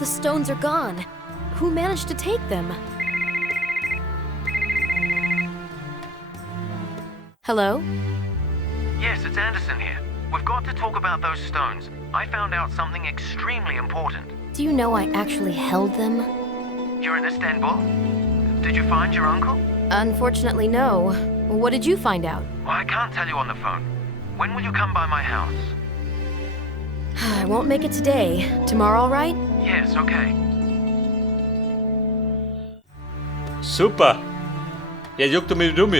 The stones are gone. Who managed to take them? Hello? Yes, it's Anderson here. We've got to talk about those stones. I found out something extremely important. Do you know I actually held them? You're in Istanbul? Did you find your uncle? Unfortunately, no. What did you find out? Well, I can't tell you on the phone. When will you come by my house? I won't make it today. Tomorrow, all right? Yes, okay. Super. Jetzt juckt er mich nicht um.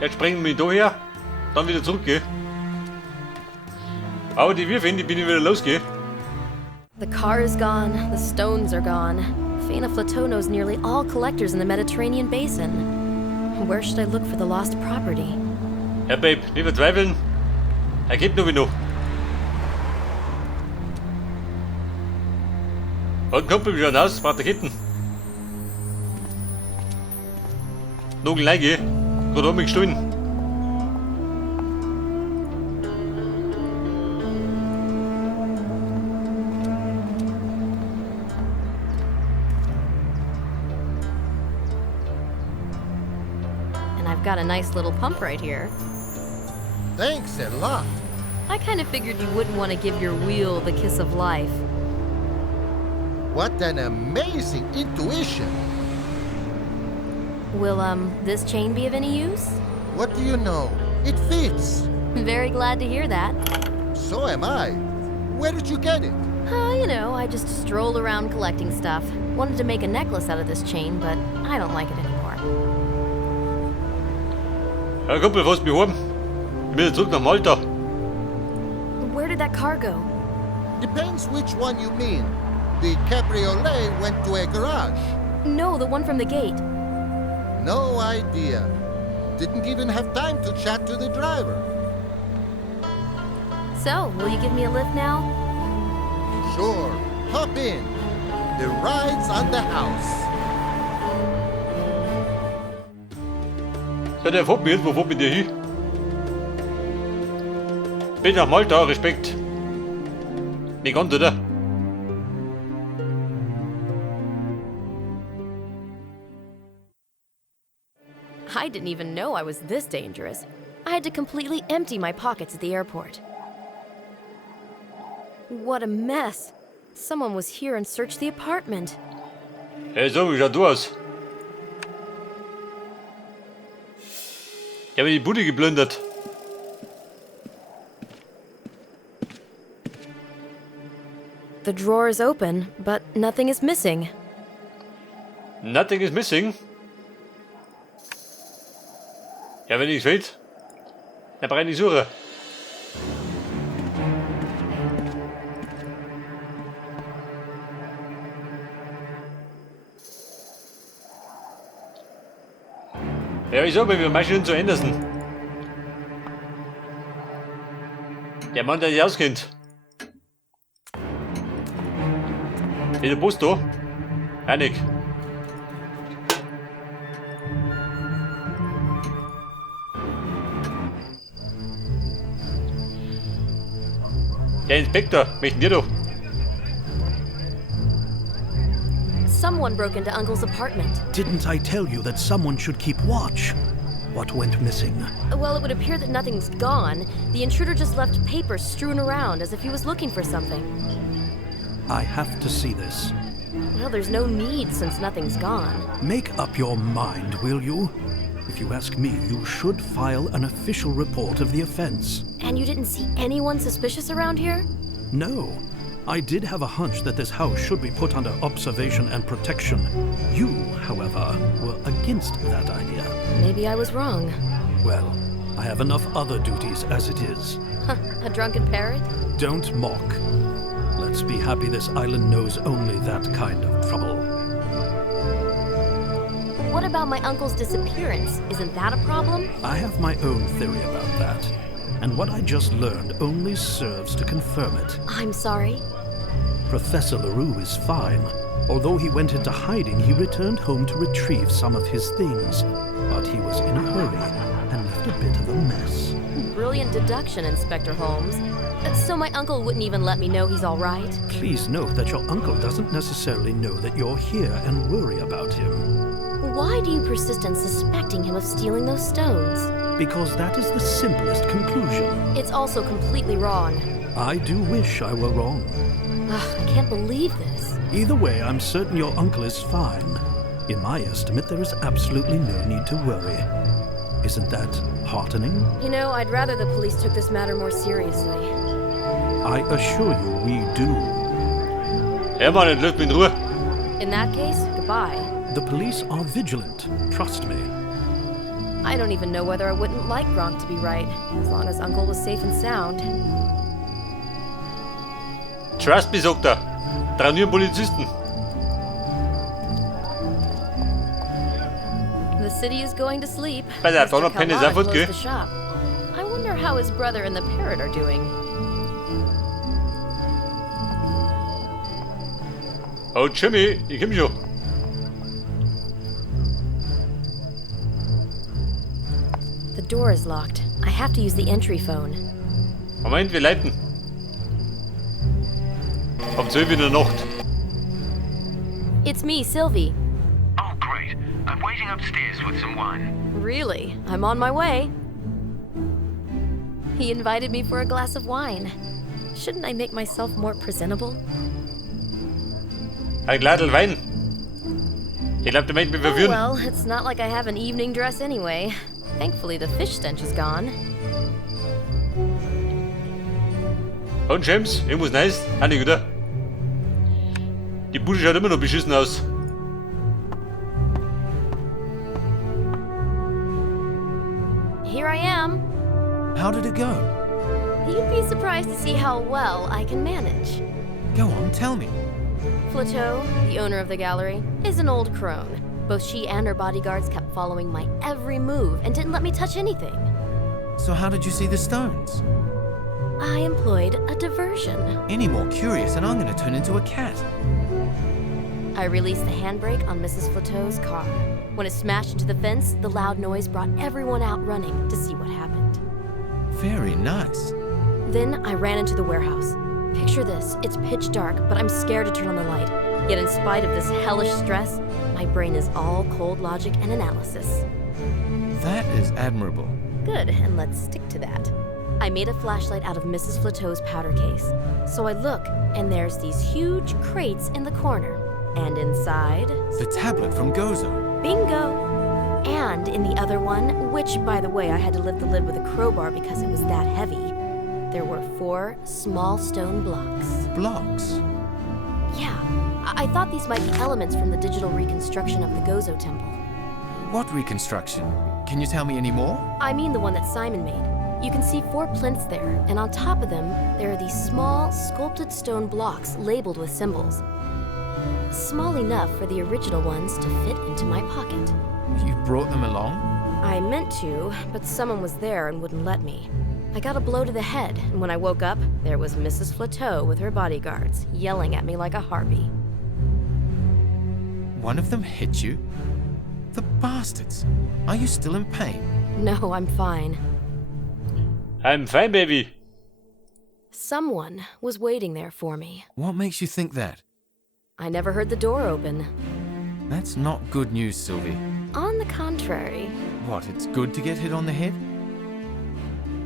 Jetzt springen wir da her, dann wieder zurückgehen. Aber die wir finden, bin ich wieder losgehen. The car is gone. The stones are gone. Faina Flatow knows nearly all collectors in the Mediterranean basin. Where should I look for the lost property? Ja, Babe, nicht verzweifeln. Er gibt nur wie noch. Und Kumpel, wie schaut aus? Braucht der Ketten? Noch gleich gehen. Gerade oben gestohlen. And I've got a nice little pump right here. Thanks a lot. I kind of figured you wouldn't want to give your wheel the kiss of life. What an amazing intuition. Will, this chain be of any use? What do you know? It fits. Very glad to hear that. So am I. Where did you get it? I just strolled around collecting stuff. Wanted to make a necklace out of this chain, but I don't like it anymore. Ja, Kumpel, fast mich heim. Ich bin zurück nach Malta. Where did that car go? Depends which one you mean. The cabriolet went to a garage. No, the one from the gate. No idea. Didn't even have time to chat to the driver. So, will you give me a lift now? Sure, hop in. The ride's on the house. Ja, der fährt mich jetzt. Wo fährt mit dir hin? Bin nach Malta, Respekt. Nicht ganz, oder? I didn't even know I was this dangerous. I had to completely empty my pockets at the airport. What a mess. Someone was here and searched the apartment. Ja, so, wie schaut du aus? Ich habe die Bude geplündert. The drawer is open, but nothing is missing. Nothing is missing. Ja, wenn nichts fehlt, dann brauche ich nicht suchen. Ja, ich sag mal, wir machen zu Anderson. Der Mann, der sich auskennt. Ist der Bus da? Einig. Der Inspektor, möchten wir doch. Someone broke into Uncle's apartment. Didn't I tell you that someone should keep watch? What went missing? Well, it would appear that nothing's gone. The intruder just left papers strewn around as if he was looking for something. I have to see this. Well, there's no need since nothing's gone. Make up your mind, will you? If you ask me, you should file an official report of the offense. And you didn't see anyone suspicious around here? No. I did have a hunch that this house should be put under observation and protection. You, however, were against that idea. Maybe I was wrong. Well, I have enough other duties as it is. A drunken parrot? Don't mock. Let's be happy this island knows only that kind of trouble. What about my uncle's disappearance? Isn't that a problem? I have my own theory about that. And what I just learned only serves to confirm it. I'm sorry. Professor LaRue is fine. Although he went into hiding, he returned home to retrieve some of his things. But he was in a hurry and left a bit of a mess. brilliant deduction, Inspector Holmes. So my uncle wouldn't even let me know he's all right? Please note that your uncle doesn't necessarily know that you're here and worry about him. Why do you persist in suspecting him of stealing those stones? Because that is the simplest conclusion. It's also completely wrong. I do wish I were wrong. Ugh, I can't believe this. Either way, I'm certain your uncle is fine. In my estimate, there is absolutely no need to worry. Isn't that heartening? You know, I'd rather the police took this matter more seriously. I assure you we do. Ja, Mann, jetzt lass mich in Ruhe. In that case, goodbye. The police are vigilant, trust me. I don't even know whether I wouldn't like Gronk to be right, as long as Uncle was safe and sound. Trust me, sagt er. Trainieren Polizisten. The city is going to sleep. But I Mr. thought Penny is Kalana afoot, closed gell? the shop. I wonder how his brother and the parrot are doing. Oh, Jimmy, ich komm schon. The door is locked. I have to use the entry phone. Moment, wir leiten. Um 12 in der Nacht. It's me, Sylvie. Oh, great. I'm waiting upstairs with some wine. Really? I'm on my way. He invited me for a glass of wine. Shouldn't I make myself more presentable? Ein Gladl Wein. Ich glaub, der meint mich Oh, verwirren. well, it's not like I have an evening dress anyway. Thankfully, the fish stench is gone. Und James, irgendwas Neues? Ah, nicht, oder? Die Bude schaut immer noch beschissen aus. Here I am. How did it go? You'd be surprised to see how well I can manage. Go on, tell me. Flateau, the owner of the gallery, is an old crone. Both she and her bodyguards kept following my every move and didn't let me touch anything. So how did you see the stones? I employed a diversion. Any more curious and I'm gonna turn into a cat. I released the handbrake on Mrs. Flateau's car. When it smashed into the fence, the loud noise brought everyone out running to see what happened. Very nice. Then I ran into the warehouse. Picture this, it's pitch dark, but I'm scared to turn on the light. Yet in spite of this hellish stress, my brain is all cold logic and analysis. That is admirable. Good, and let's stick to that. I made a flashlight out of Mrs. Flateau's powder case. So I look, and there's these huge crates in the corner. And inside, The tablet from Gozo. bingo! And in the other one, which, by the way, I had to lift the lid with a crowbar because it was that heavy, there were 4 small stone blocks. Blocks. Yeah, I thought these might be elements from the digital reconstruction of the Gozo temple. What reconstruction? Can you tell me any more? I mean the one that Simon made. You can see 4 plinths there, and on top of them, there are these small, sculpted stone blocks labeled with symbols. Small enough for the original ones to fit into my pocket. You brought them along? I meant to, but someone was there and wouldn't let me. I got a blow to the head, and when I woke up, there was Mrs. Flateau with her bodyguards, yelling at me like a harpy. One of them hit you? The bastards. Are you still in pain? No, I'm fine. I'm fine, baby. Someone was waiting there for me. What makes you think that? I never heard the door open. That's not good news, Sylvie. On the contrary, What, it's good to get hit on the head?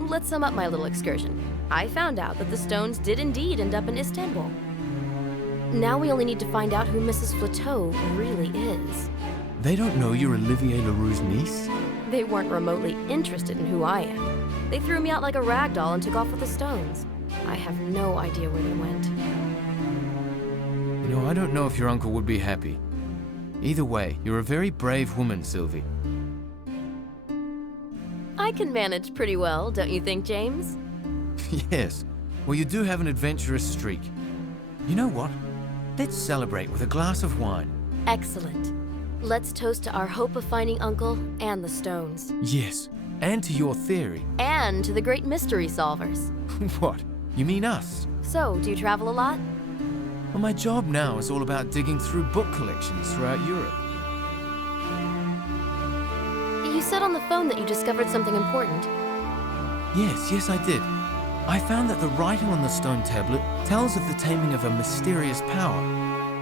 let's sum up my little excursion. I found out that the stones did indeed end up in Istanbul. Now we only need to find out who Mrs. Flateau really is. They don't know you're Olivier Leroux's niece? They weren't remotely interested in who I am. They threw me out like a rag doll and took off with the stones. I have no idea where they went. You know, I don't know if your uncle would be happy. Either way, you're a very brave woman, Sylvie. I can manage pretty well, don't you think, James? Yes. Well, you do have an adventurous streak. You know what? Let's celebrate with a glass of wine. Excellent. Let's toast to our hope of finding Uncle and the stones. Yes. And to your theory. And to the great mystery solvers. What? You mean us? So, do you travel a lot? Well, my job now is all about digging through book collections throughout Europe. You said on the phone that you discovered something important. Yes, I did. I found that the writing on the stone tablet tells of the taming of a mysterious power,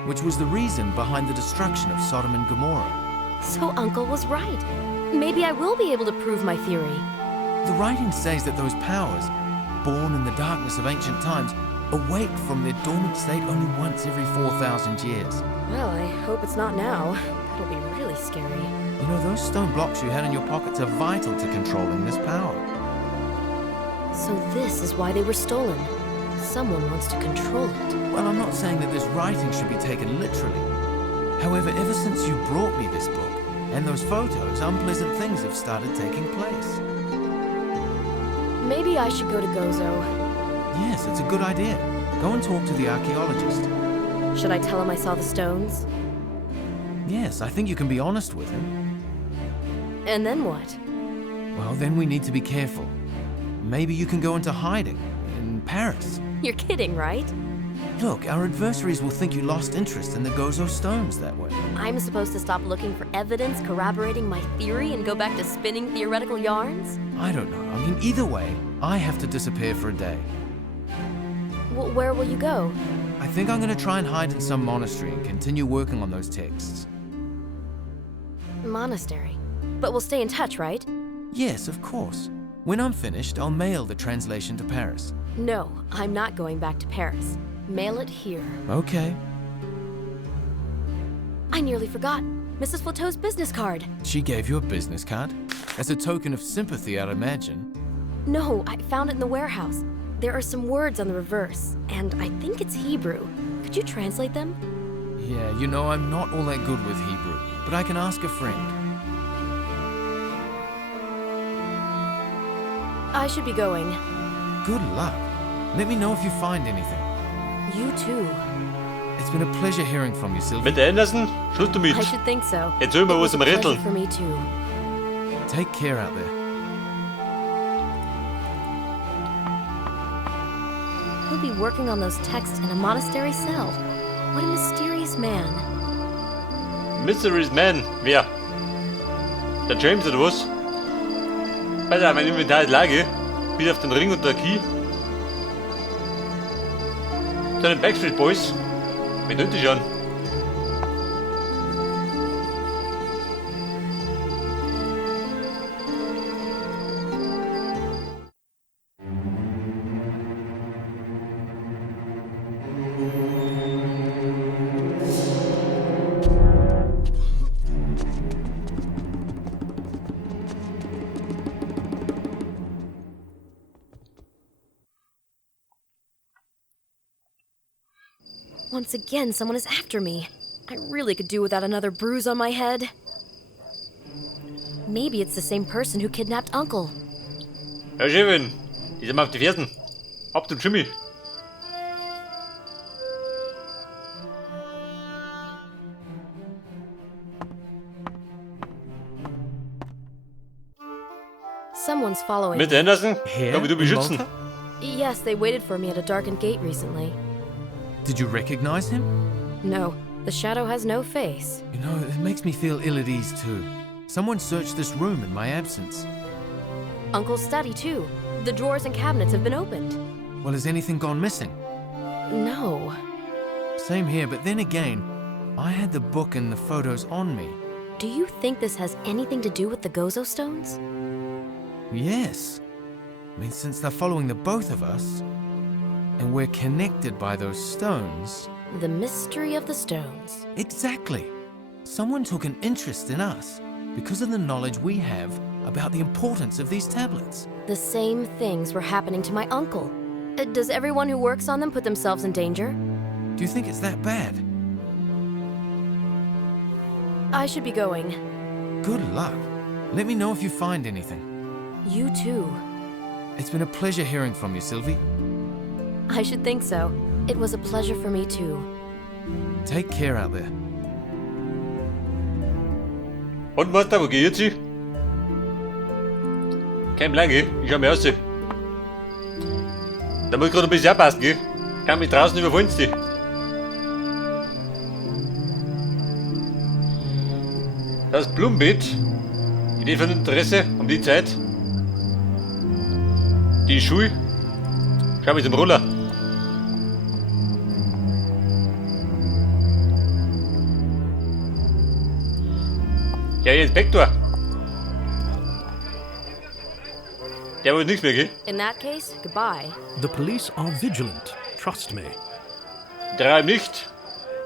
which was the reason behind the destruction of Sodom and Gomorrah. So Uncle was right. Maybe I will be able to prove my theory. The writing says that those powers, born in the darkness of ancient times, awake from their dormant state only once every 4,000 years. Well, I hope it's not now. That'll be really scary. You know, those stone blocks you had in your pockets are vital to controlling this power. So this is why they were stolen. Someone wants to control it. Well, I'm not saying that this writing should be taken literally. However, ever since you brought me this book and those photos, unpleasant things have started taking place. Maybe I should go to Gozo. Yes, it's a good idea. Go and talk to the archaeologist. Should I tell him I saw the stones? Yes, I think you can be honest with him. And then what? Well, then we need to be careful. Maybe you can go into hiding in Paris. You're kidding, right? Look, our adversaries will think you lost interest in the Gozo stones that way. I'm supposed to stop looking for evidence corroborating my theory and go back to spinning theoretical yarns? I don't know. I mean, either way, I have to disappear for a day. Well, where will you go? I think I'm going to try and hide in some monastery and continue working on those texts. Monastery. But we'll stay in touch, right? Yes, of course. When I'm finished, I'll mail the translation to Paris. No, I'm not going back to Paris. Mail it here. Okay. I nearly forgot. Mrs. Flateau's business card. She gave you a business card? As a token of sympathy, I'd imagine. No, I found it in the warehouse. There are some words on the reverse, and I think it's Hebrew. Could you translate them? Yeah, you know, I'm not all that good with Hebrew, but I can ask a friend. I should be going. Good luck. Let me know if you find anything. You too. It's been a pleasure hearing from you, Sylvie. Mit Anderson? Schluss damit. I should think so. Jetzt sollen wir It was was a am pleasure Rätseln. for me too. Take care out there. He'll be working on those texts in a monastery cell. What a mysterious man. Mysterious Man. Wer? Der James oder was? Alter, mein Inventar ist Lage. Bis auf den Ring und der Key. Zu den Backstreet Boys. Wen nennt die schon? Once again, someone is after me. I really could do without another bruise on my head. Maybe it's the same person who kidnapped Uncle. Herr Chefin, die sind mal auf die Fersen. Ab zum Jimmy. Someone's following Mit me. Anderson? Here Kann mich du in beschützen? Malta? Yes, they waited for me at a darkened gate recently. Did you recognize him? No, the shadow has no face. You know, it makes me feel ill at ease too. Someone searched this room in my absence. Uncle's study, too. The drawers and cabinets have been opened. Well, has anything gone missing? No. Same here, but then again, I had the book and the photos on me. Do you think this has anything to do with the Gozo stones? Yes. I mean, since they're following the both of us, and we're connected by those stones. The mystery of the stones. Exactly. Someone took an interest in us because of the knowledge we have about the importance of these tablets. The same things were happening to my uncle. Does everyone who works on them put themselves in danger? Do you think it's that bad? I should be going. Good luck. Let me know if you find anything. You too. It's been a pleasure hearing from you, Sylvie. I should think so. It was a pleasure for me too. Take care out there. Und was da, wo geht sie? Kein Plan, gell? Ich schau mir aus. Da muss ich gerade ein bisschen abpassen, gell? Kann mich draußen überfallen, die. Das Blumenbeet. Idee von Interesse um die Zeit. Die Schuhe. Schau mal zum Roller. Ja, Inspektor. Der will nichts mehr, gell? In that case, goodbye. The police are vigilant. Trust me. Traue ihm nicht.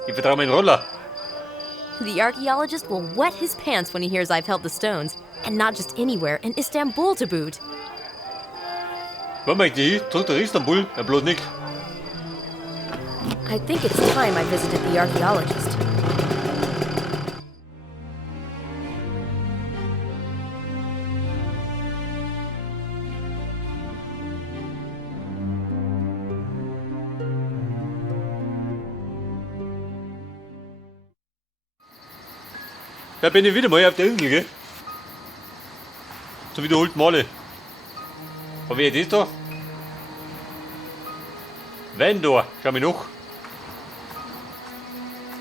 Ich vertraue meinen Roller. The archaeologist will wet his pants when he hears I've held the stones. And not just anywhere, in Istanbul to boot. Wann möchte ich? Zurück nach Istanbul? Ja, bloß nicht. I think it's time I visited the archaeologist. Da bin ich wieder mal auf der Insel, gell? Zum wiederholten Male. Aber wer ist das da? Vendor, schau mich noch.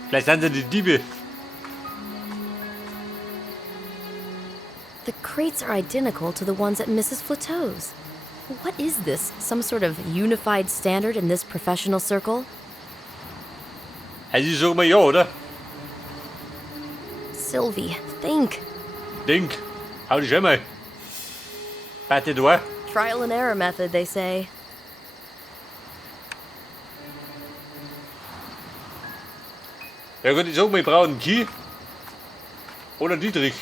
Vielleicht sind sie die Diebe. The crates are identical to the ones at Mrs. Flateau's. What is this? Some sort of unified standard in this professional circle? Also ich sag mal ja, oder? Sylvie, think. Denk, hau dich einmal. Warte da. Trial and error method, they say. Ja gut, ich sag mal, ich brauche einen Key. Oder Dietrich.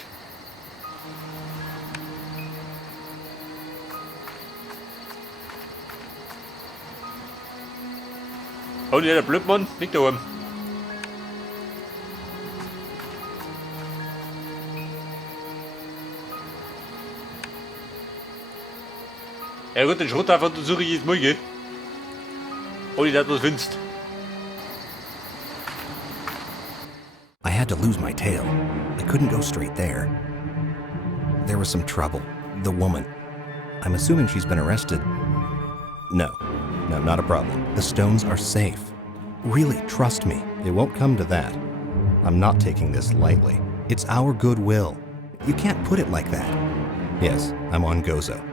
Oh, der Blödmann, nicht da oben. Ja gut, den Schrott einfach suche ich jetzt mal, gell? Ohne dass du was findest. I had to lose my tail. I couldn't go straight there. There was some trouble. The woman. I'm assuming she's been arrested. No, not a problem. The stones are safe. Really, trust me. It won't come to that. I'm not taking this lightly. It's our goodwill. You can't put it like that. Yes, I'm on Gozo.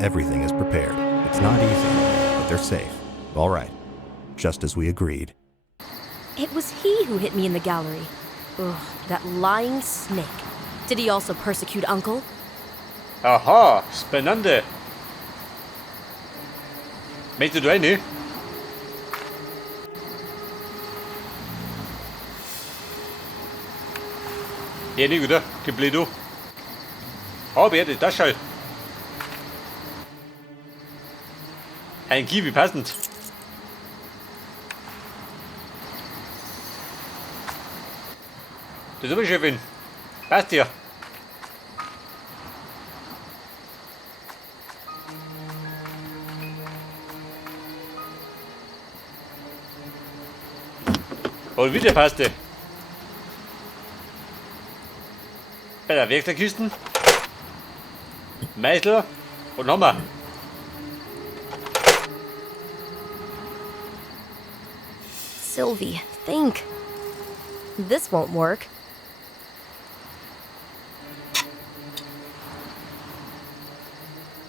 Everything is prepared. It's not easy, but they're safe. All right. Just as we agreed. It was he who hit me in the gallery. Ugh, that lying snake. Did he also persecute Uncle? Aha, spannende. Möchtest du eine? Ja, nicht, oder? Completo. Aber ja, das halt. Ein Kiwi, passend. Das ist aber Chefin. Passt ja. Und wieder passte. Bei der Werkzeugkisten. Meißel und Hammer. Sylvie, think. This won't work.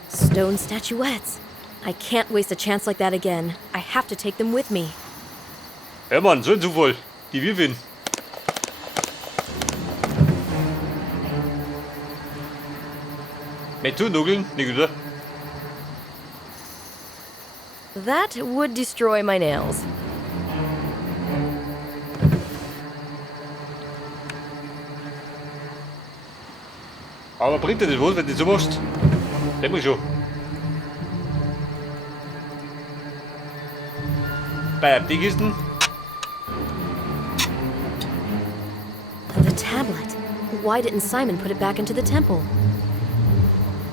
Stone statuettes. I can't waste a chance like that again. I have to take them with me. Ja Mann, so ein Zufall. Die wir finden. Mit zunugeln, nicht oder? That would destroy my nails. Aber bringt dir das was, wenn du so machst? Denk mal schon. Bei der Kisten. The tablet. Why didn't Simon put it back into the temple?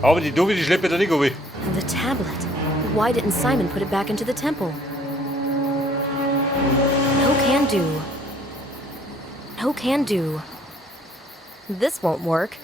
Aber die Dove, die schleppt da nicht runter. The tablet. Why didn't Simon put it back into the temple? No can do. No can do. This won't work.